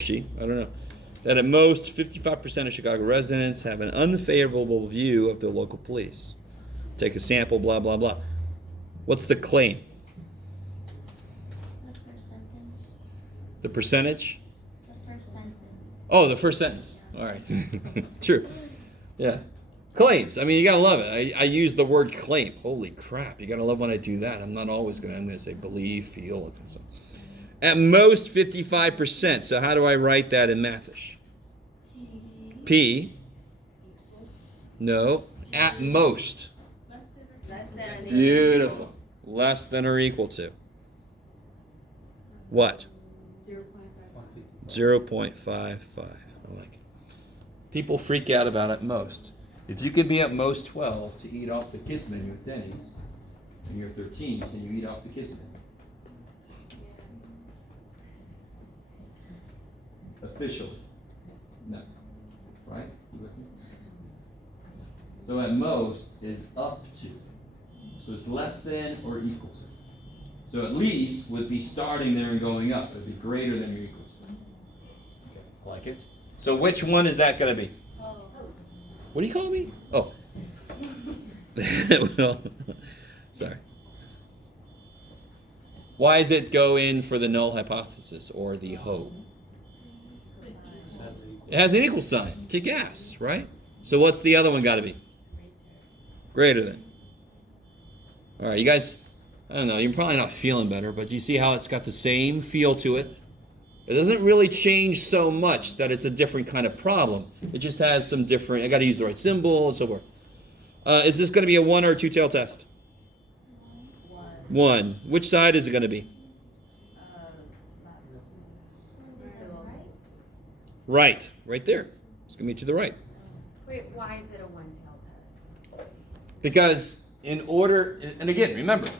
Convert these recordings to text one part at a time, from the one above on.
she, I don't know, that at most 55% of Chicago residents have an unfavorable view of the local police. Take a sample, blah, blah, blah. What's the claim? The first sentence. The percentage? The first sentence. Oh, the first sentence. All right. True. Yeah. Claims. I mean, you gotta love it. I use the word claim. Holy crap. You gotta love when I do that. I'm gonna say believe, feel. So. At most 55%. So how do I write that in Mathish? P. No. At most. Less than. Beautiful. Less than or equal to. What? 0.55. I like it. People freak out about at most. If you can be at most 12 to eat off the kids' menu at Denny's, and you're 13, can you eat off the kids' menu? Officially. No. Right? You with me? So at most is up to. So it's less than or equal to. So at least would be starting there and going up. It would be greater than or equal to. Okay. I like it. So which one is that going to be? What do you call me? Oh. Well, sorry. Why does it go in for the null hypothesis or the HO? It has an equal sign. Kick ass, right? So what's the other one got to be? Greater than. All right, you guys, I don't know, you're probably not feeling better, but you see how it's got the same feel to it? It doesn't really change so much that it's a different kind of problem. It just has some different, I got to use the right symbol and so forth. Is this going to be a 1 or a 2-tail test? 1. Which side is it going to be? Right there. It's going to be to the right. Wait, why is it a one-tail test? Because in order, and again, remember,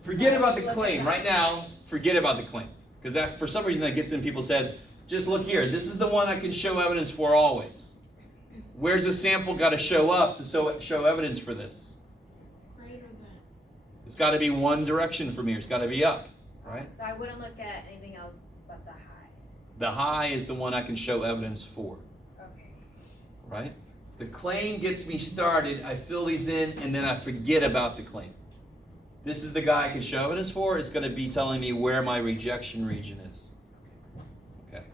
forget about the claim. Right now, forget about the claim. Because for some reason that gets in people's heads. Just look here. This is the one I can show evidence for always. Where's the sample got to show up to show evidence for this? Greater than. It's got to be one direction from here. It's got to be up, right? So I wouldn't look at anything else but the high. The high is the one I can show evidence for, Okay. right? The claim gets me started. I fill these in, and then I forget about the claim. This is the guy I can show evidence for. It's going to be telling me where my rejection region is. Okay.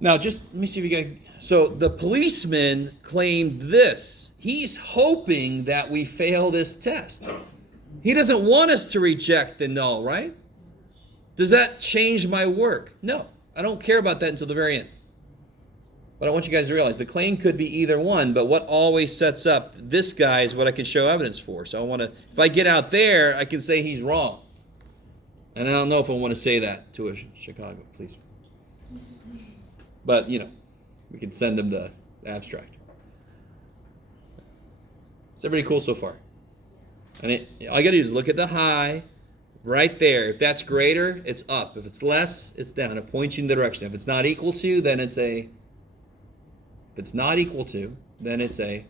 Now, just let me see if you get. So the policeman claimed this. He's hoping that we fail this test. He doesn't want us to reject the null, right? Does that change my work? No. I don't care about that until the very end. But I want you guys to realize the claim could be either one, but what always sets up this guy is what I can show evidence for. So I want to, if I get out there, I can say he's wrong. And I don't know if I want to say that to a Chicago policeman. But, we can send them the abstract. Is everybody cool so far? And all you got to do is look at the high right there. If that's greater, it's up. If it's less, it's down. It points you in the direction. If it's not equal to, then it's a. If it's not equal to, then it's a.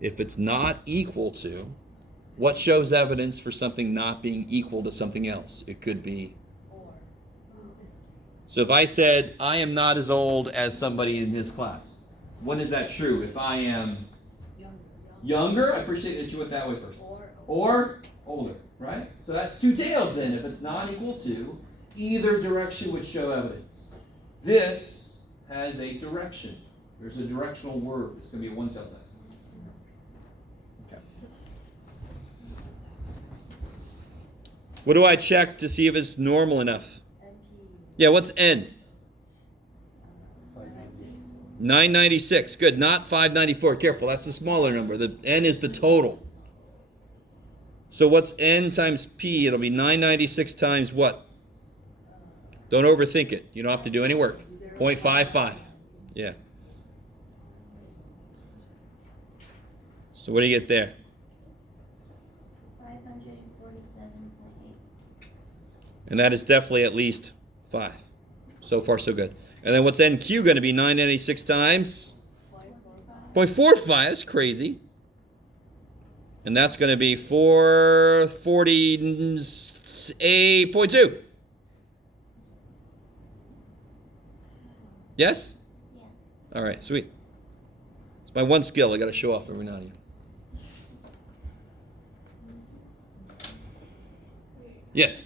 If it's not equal to, what shows evidence for something not being equal to something else? It could be. So if I said, I am not as old as somebody in his class, when is that true? If I am younger, I appreciate that you went that way first. Or older, right? So that's 2 tails then. If it's not equal to, either direction would show evidence. This has a direction. There's a directional word. It's going to be a 1-tail test. Okay. What do I check to see if it's normal enough? Yeah, what's N? 996. Good. Not 594. Careful. That's the smaller number. The N is the total. So what's N times P? It'll be 996 times what? Don't overthink it. You don't have to do any work. 0.55. Yeah. So what do you get there? 547.8. And that is definitely at least 5. So far, so good. And then what's NQ going to be? 996 times? 0.45. That's crazy. And that's going to be 448.2. Yes? Yeah. All right, sweet. It's my one skill I got to show off every now and then. Yes?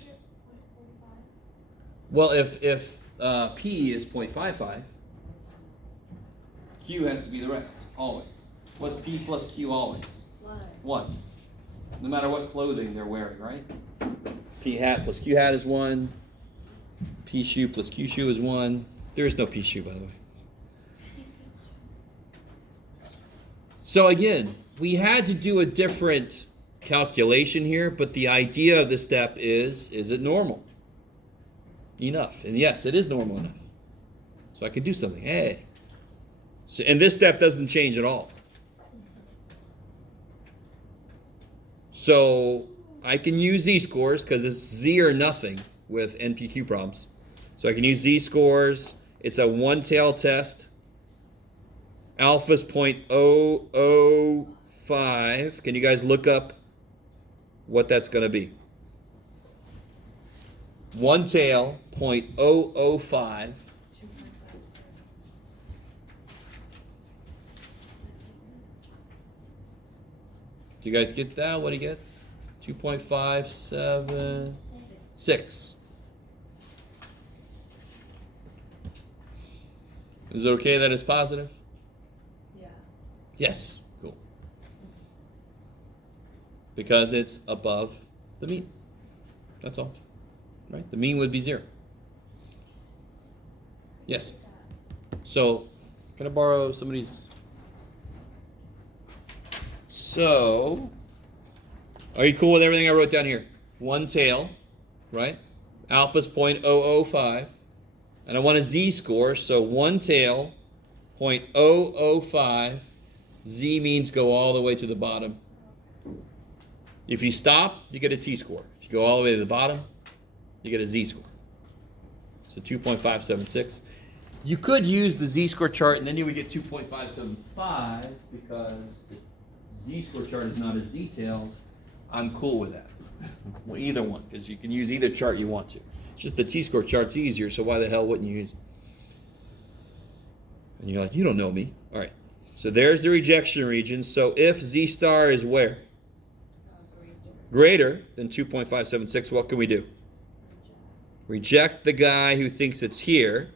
Well, if P is 0.55, Q has to be the rest, always. What's P plus Q always? 1. No matter what clothing they're wearing, right? P hat plus Q hat is 1. P shoe plus Q shoe is 1. There is no P shoe, by the way. So again, we had to do a different calculation here, but the idea of the step is it normal enough? And yes, it is normal enough. So I can do something. Hey. So, and this step doesn't change at all. So I can use z-scores because it's z or nothing with NPQ problems. So I can use z-scores. It's a one-tail test. Alpha's 0.005. Can you guys look up what that's going to be? One tail, 0.005. Do you guys get that? What do you get? 2.576. Is it okay that it's positive? Yeah. Yes. Cool. Because it's above the mean. That's all. Right? The mean would be 0. Yes. So, can I borrow somebody's? So, are you cool with everything I wrote down here? One tail, right? Alpha's 0.005. And I want a z-score, so one tail, 0.005. Z means go all the way to the bottom. If you stop, you get a t-score. If you go all the way to the bottom, you get a z-score. So 2.576. You could use the z-score chart, and then you would get 2.575 because the z-score chart is not as detailed. I'm cool with that. Well, either one, because you can use either chart you want to. It's just the t-score chart's easier, so why the hell wouldn't you use it? And you're like, you don't know me. All right. So there's the rejection region. So if z star is where? Greater than 2.576, what can we do? Reject the guy who thinks it's here.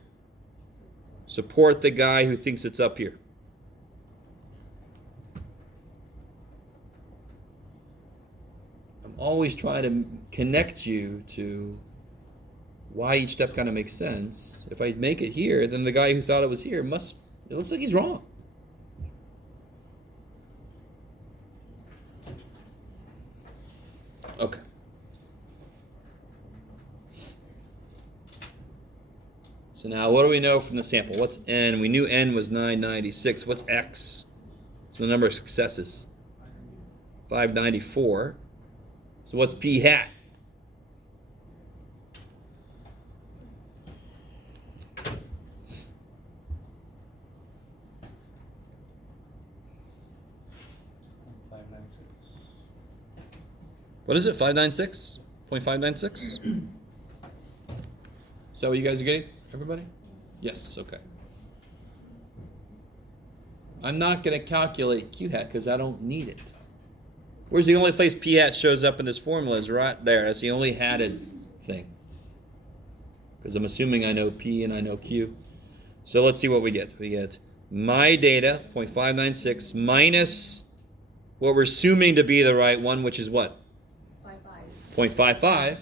Support the guy who thinks it's up here. I'm always trying to connect you to why each step kind of makes sense. If I make it here, then the guy who thought it was here it looks like he's wrong. Okay. So now what do we know from the sample? What's n? We knew n was 996. What's x? So the number of successes. 594. So what's p hat? What is it? 596? 0.596? Is that what you guys are getting? Everybody? Yes, okay. I'm not going to calculate Q hat because I don't need it. Where's the only place P hat shows up in this formula is right there. That's the only hatted thing. Because I'm assuming I know P and I know Q. So let's see what we get. We get my data, 0.596, minus what we're assuming to be the right one, which is what? 0.55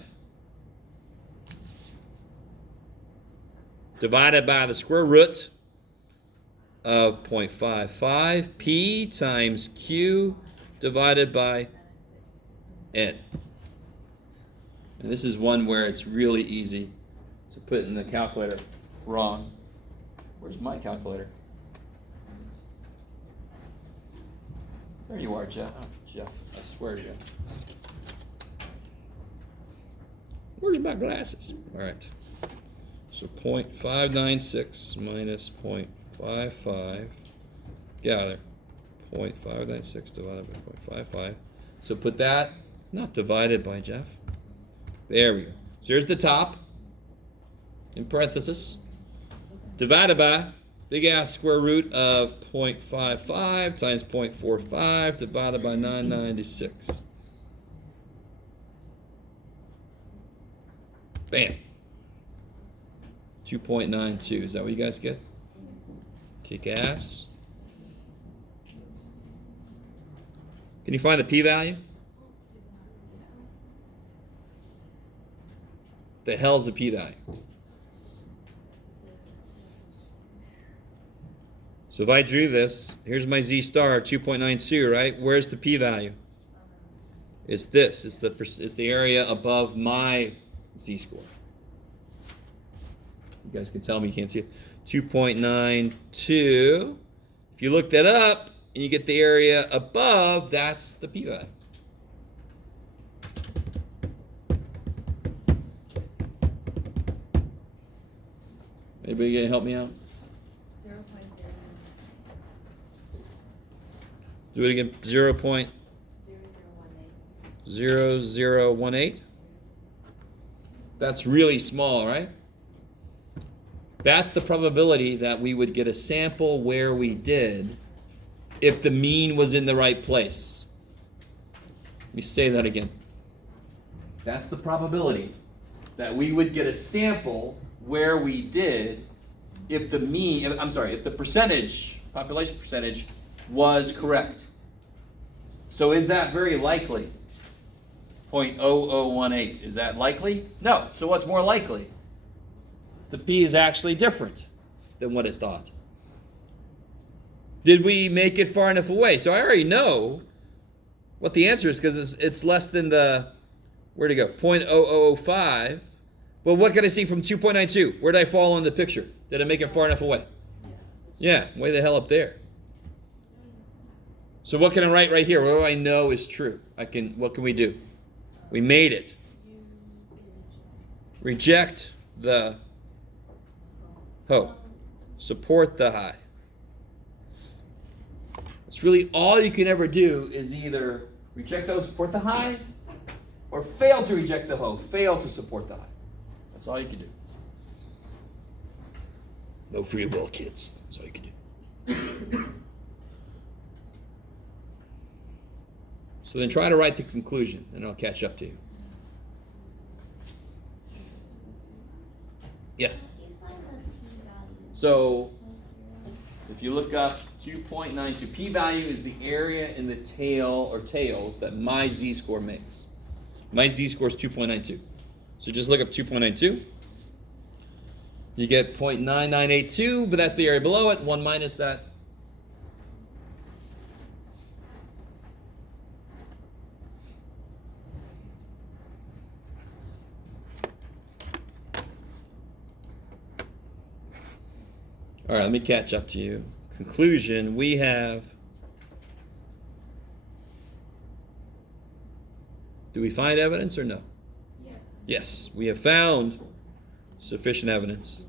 divided by the square root of 0.55 P times Q divided by N. And this is one where it's really easy to put in the calculator wrong. Where's my calculator? There you are, Jeff. Oh, Jeff, I swear to you. Where's my glasses? All right. So 0.596 minus 0.55. Gather. 0.596 divided by 0.55. So put that, not divided by, Jeff. There we go. So here's the top, in parenthesis. divided by big ass square root of 0.55 times 0.45 divided by 996. Bam. 2.92. Is that what you guys get? Kick ass. Can you find the p-value? The hell's the p-value? So if I drew this, here's my z star, 2.92, right? Where's the p-value? It's this. It's the area above my z-score. You guys can tell me you can't see it. 2.92. If you look that up and you get the area above, that's the p-value. Anybody gonna help me out? 0.00. Do it again. 0.0018. 0018. That's really small, right? That's the probability that we would get a sample where we did if the mean was in the right place. Let me say that again. That's the probability that we would get a sample where we did if the if the percentage, population percentage, was correct. So is that very likely? 0.0018. Is that likely? No. So what's more likely? The p is actually different than what it thought. Did we make it far enough away? So I already know what the answer is because it's less than the, where'd it go? 0.0005. But what can I see from 2.92? Where did I fall in the picture? Did I make it far enough away? Yeah, way the hell up there. So what can I write right here? What do I know is true? What can we do? We made it. Reject the ho. Support the high. It's really all you can ever do is either reject the ho, support the high, or fail to reject the ho, fail to support the high. That's all you can do. No free will, kids. That's all you can do. So then try to write the conclusion, and I'll catch up to you. Yeah. So if you look up 2.92, p-value is the area in the tail or tails that my z-score makes. My z-score is 2.92. So just look up 2.92. You get 0.9982, but that's the area below it. 1 minus that. All right, let me catch up to you. Conclusion, we have... Do we find evidence or no? Yes. Yes, we have found sufficient evidence.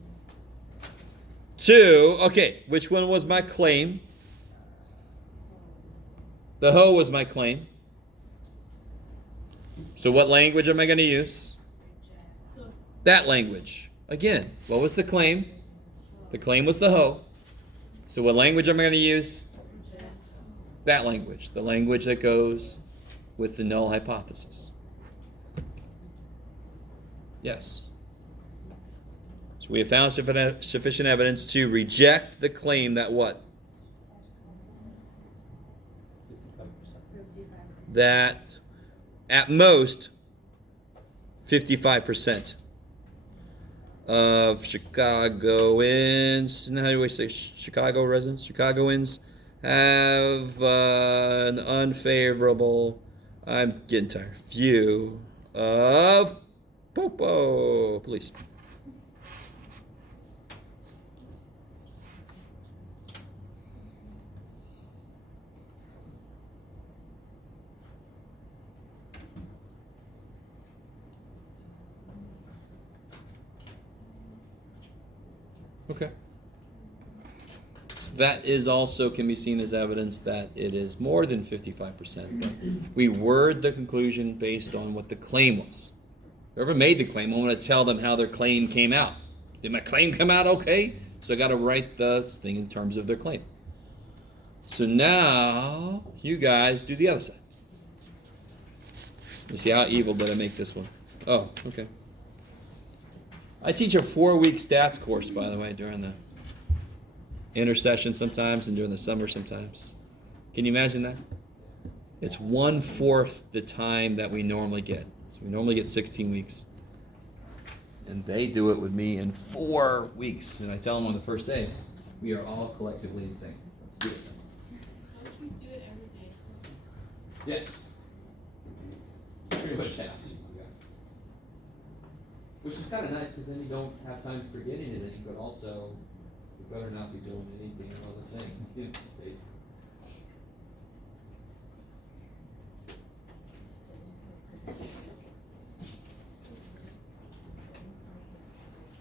2, okay, which one was my claim? The ho was my claim. So what language am I going to use? That language. Again, what was the claim? The claim was the ho. So what language am I going to use? That language. The language that goes with the null hypothesis. Yes. So we have found sufficient evidence to reject the claim that what? 55%. That at most 55% of Chicagoans, how do we say Chicago residents? Chicagoans have an unfavorable, I'm getting tired, view of Popo police. Okay. So that is also can be seen as evidence that it is more than 55%. But we word the conclusion based on what the claim was. Whoever made the claim, I want to tell them how their claim came out. Did my claim come out okay? So I got to write the thing in terms of their claim. So now you guys do the other side. You see how evil did I make this one? Oh, okay. I teach a 4-week stats course, by the way, during the intersession sometimes and during the summer sometimes. Can you imagine that? It's 1/4 the time that we normally get. So we normally get 16 weeks. And they do it with me in 4 weeks. And I tell them on the first day, we are all collectively insane. Let's do it. Don't you do it every day? Yes. Pretty much half. Which is kind of nice because then you don't have time forgetting anything, but also you better not be doing anything or other thing in space.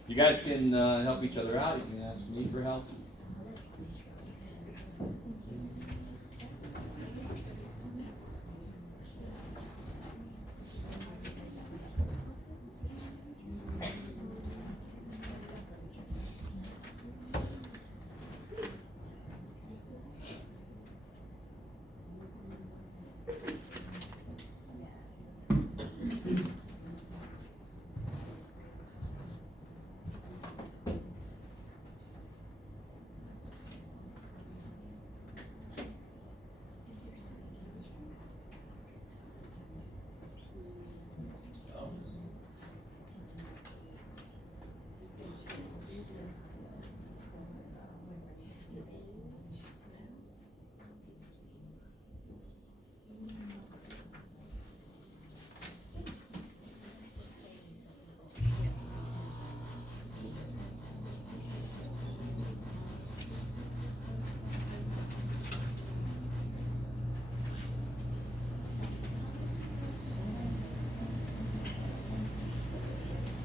You guys can help each other out. You can ask me for help.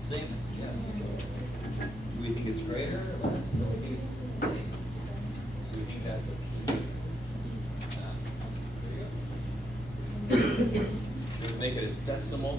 Same, yeah. So, do we think it's greater or less? No, we think it's the same. So we think that there you go. We would make it a decimal.